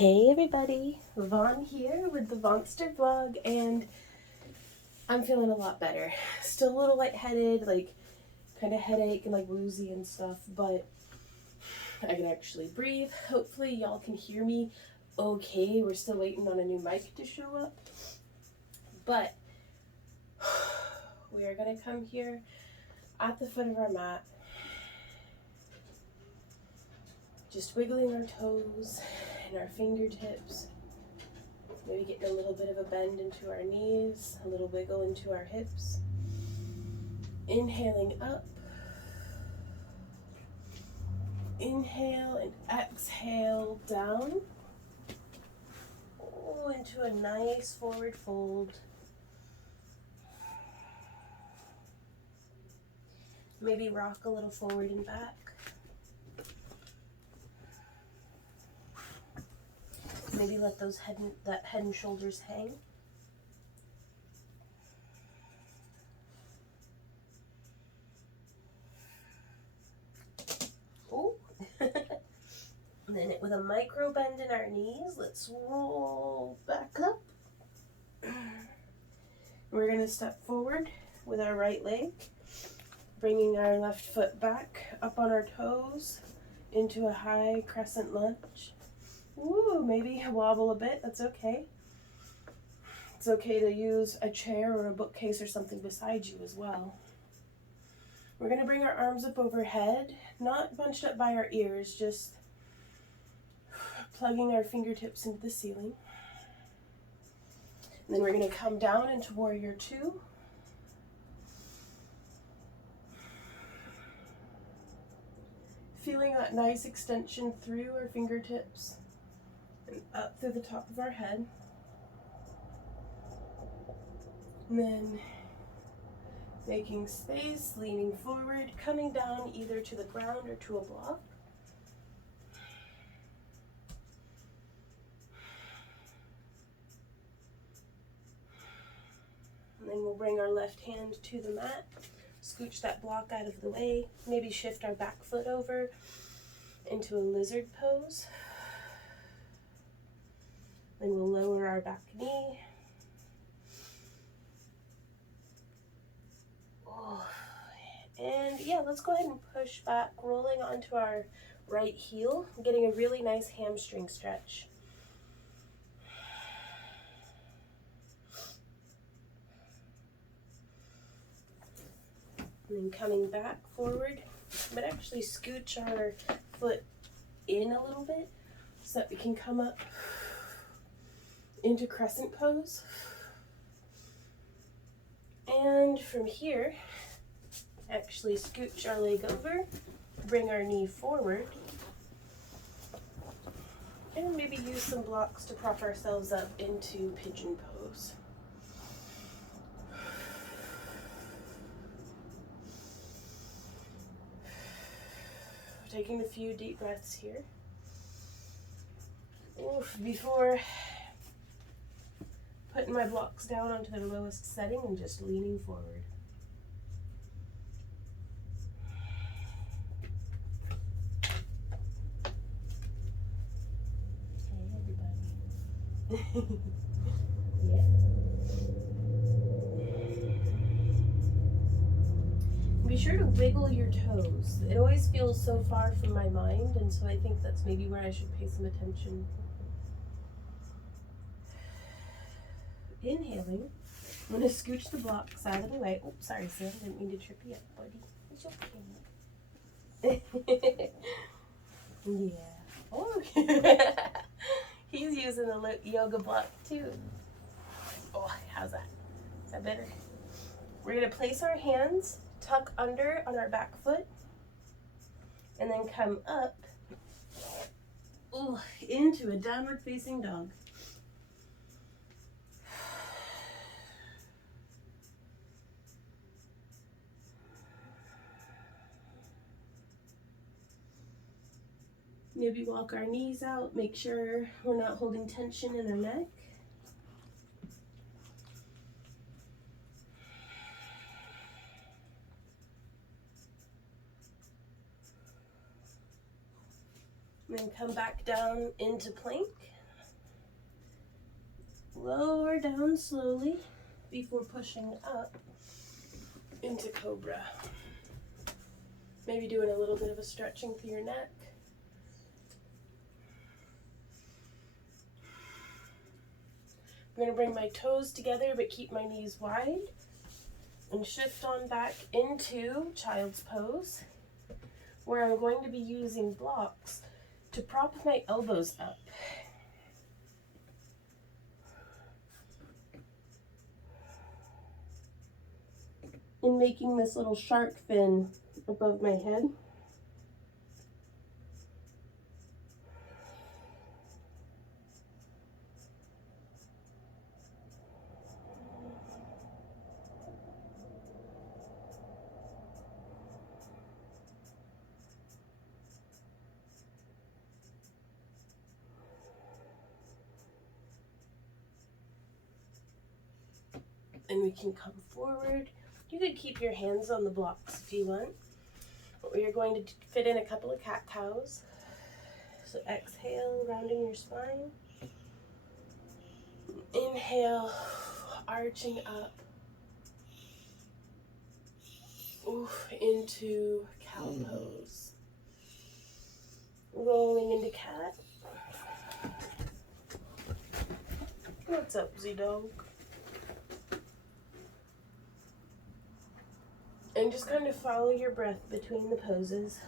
Hey everybody, Vaughn here with the Vonster vlog, and I'm feeling a lot better. Still a little lightheaded, like kind of headache and like woozy and stuff, but I can actually breathe. Hopefully y'all can hear me okay. We're still waiting on a new mic to show up, but we are gonna come here at the foot of our mat, just wiggling our toes and our fingertips. Maybe getting a little bit of a bend into our knees, a little wiggle into our hips. Inhaling up. Inhale and exhale down. Oh, into a nice forward fold. Maybe rock a little forward and back. Maybe let that head and shoulders hang. Oh. And then with a micro bend in our knees, let's roll back up. We're going to step forward with our right leg, bringing our left foot back up on our toes into a high crescent lunge. Ooh, maybe wobble a bit, that's okay. It's okay to use a chair or a bookcase or something beside you as well. We're going to bring our arms up overhead, not bunched up by our ears, just plugging our fingertips into the ceiling. And then we're going to come down into Warrior Two. Feeling that nice extension through our fingertips and up through the top of our head. And then making space, leaning forward, coming down either to the ground or to a block. And then we'll bring our left hand to the mat, scooch that block out of the way, maybe shift our back foot over into a lizard pose. Then we'll lower our back knee. Oh. And yeah, let's go ahead and push back, rolling onto our right heel, getting a really nice hamstring stretch. And then coming back forward, but actually scooch our foot in a little bit so that we can come up into crescent pose. And from here, actually scooch our leg over, bring our knee forward, and maybe use some blocks to prop ourselves up into pigeon pose. Taking a few deep breaths here. Oof, before putting my blocks down onto their lowest setting and just leaning forward. Hey everybody. Yeah. Be sure to wiggle your toes. It always feels so far from my mind, and so I think that's maybe where I should pay some attention. Inhaling, I'm going to scooch the blocks out of the way. Oh, sorry, Sam, didn't mean to trip you up, buddy. It's okay. Yeah. Oh, he's using the yoga block too. Oh, how's that? Is that better? We're going to place our hands tuck under on our back foot, and then come up into a downward facing dog. Maybe walk our knees out, make sure we're not holding tension in our neck. And then come back down into plank. lower down slowly before pushing up into Cobra. Maybe doing a little bit of a stretching through your neck. I'm going to bring my toes together but keep my knees wide and shift on back into child's pose, where I'm going to be using blocks to prop my elbows up. And making this little shark fin above my head. And we can come forward. You could keep your hands on the blocks if you want. But we are going to fit in a couple of cat cows. So exhale, rounding your spine. Inhale, arching up. Oof, into cow pose. Rolling into cat. What's up, Z-Dog? And just kind of follow your breath between the poses.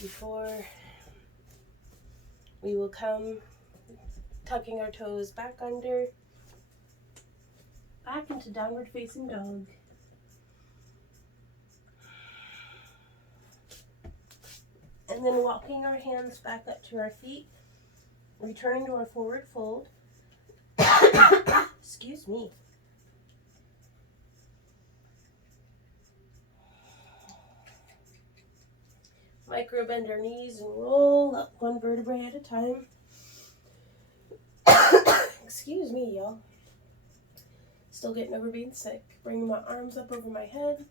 Before we will come tucking our toes back under, back into downward facing dog. And then walking our hands back up to our feet, returning to our forward fold. Excuse me. Micro bend our knees and roll up one vertebrae at a time. Excuse me, y'all. Still getting over being sick. Bringing my arms up over my head.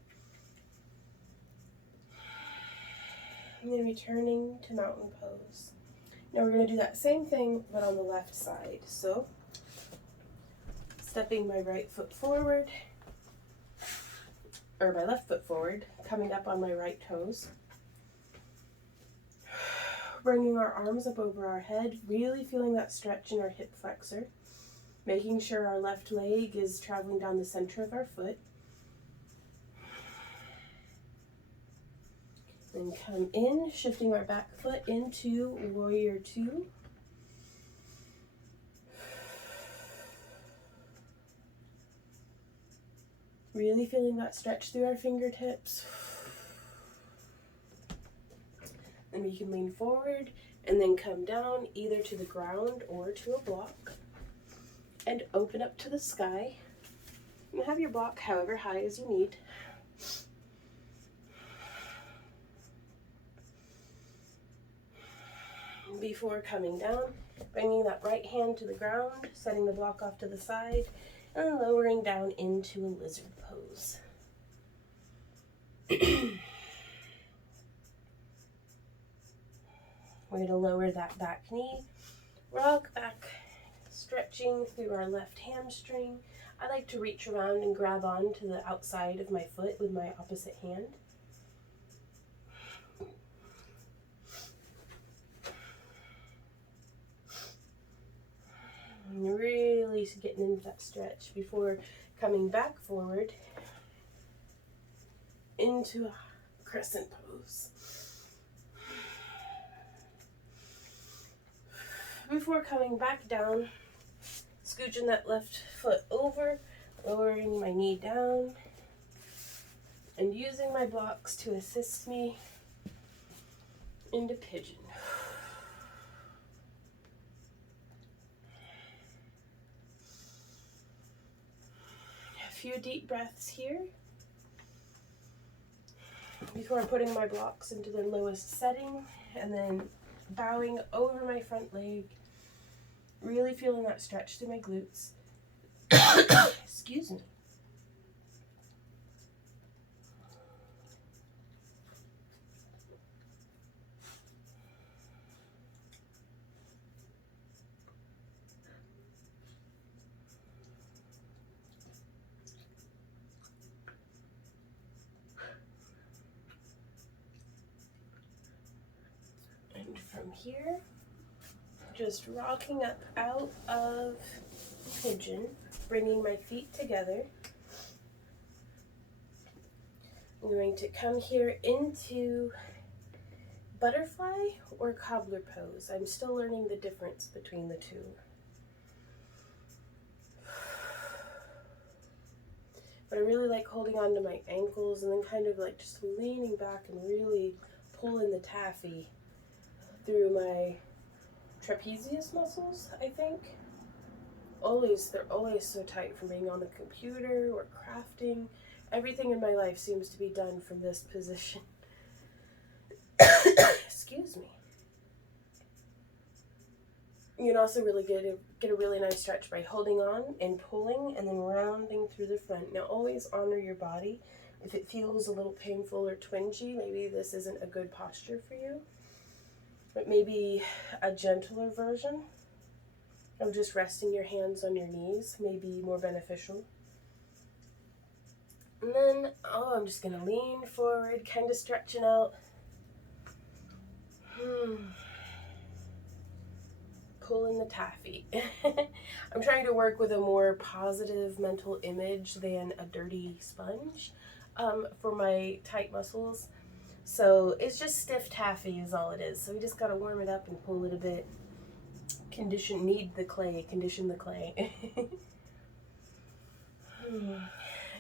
And then returning to mountain pose. Now we're going to do that same thing, but on the left side. So, stepping my right foot forward, or my left foot forward, coming up on my right toes. Bringing our arms up over our head, really feeling that stretch in our hip flexor. Making sure our left leg is traveling down the center of our foot. Then come in, shifting our back foot into Warrior Two. Really feeling that stretch through our fingertips. And we can lean forward and then come down either to the ground or to a block. And open up to the sky. And have your block however high as you need. Before coming down, bringing that right hand to the ground, setting the block off to the side, and lowering down into a lizard pose. We're going to lower that back knee, rock back, stretching through our left hamstring. I like to reach around and grab on to the outside of my foot with my opposite hand. And really getting into that stretch before coming back forward into a crescent pose. Before coming back down, scooching that left foot over, lowering my knee down, and using my blocks to assist me into pigeon. A few deep breaths here before putting my blocks into their lowest setting, and then bowing over my front leg, really feeling that stretch through my glutes. Excuse me. from here, just rocking up out of pigeon, bringing my feet together. I'm going to come here into butterfly or cobbler pose. I'm still learning the difference between the two. But I really like holding on to my ankles and then kind of like just leaning back and really pulling the taffy through my trapezius muscles, I think. They're always so tight from being on the computer or crafting. Everything in my life seems to be done from this position. Excuse me. You can also really get a really nice stretch by holding on and pulling and then rounding through the front. Now always honor your body. If it feels a little painful or twingy, maybe this isn't a good posture for you. But maybe a gentler version of just resting your hands on your knees may be more beneficial. And then, I'm just going to lean forward, kind of stretching out. Pulling the taffy. I'm trying to work with a more positive mental image than a dirty sponge for my tight muscles. So it's just stiff taffy is all it is. So we just got to warm it up and pull it a bit. Condition the clay.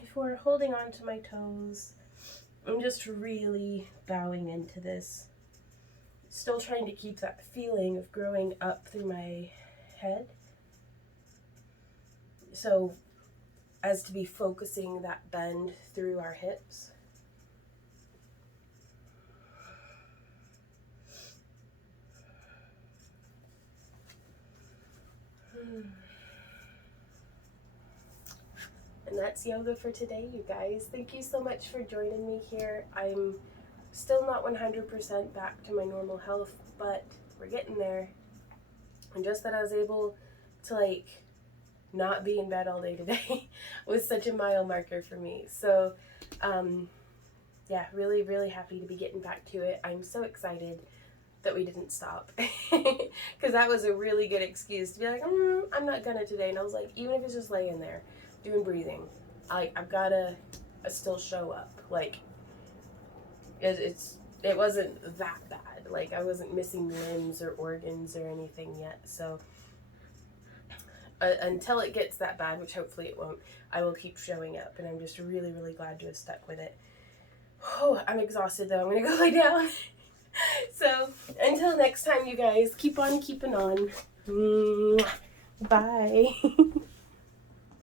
Before holding on to my toes, I'm just really bowing into this. Still trying to keep that feeling of growing up through my head. So as to be focusing that bend through our hips. And that's yoga for today, you guys. Thank you so much for joining me here. I'm still not 100% back to my normal health, but we're getting there. And just that I was able to not be in bed all day today was such a mile marker for me. So yeah, really, really happy to be getting back to it. I'm so excited that we didn't stop because that was a really good excuse to be like, I'm not gonna today. And I was like, even if it's just laying there doing breathing, I've gotta still show up. It wasn't that bad. I wasn't missing limbs or organs or anything yet. So until it gets that bad, which hopefully it won't, I will keep showing up. And I'm just really, really glad to have stuck with it. Oh, I'm exhausted though. I'm gonna go lay down. So until next time, you guys, keep on keeping on. Bye.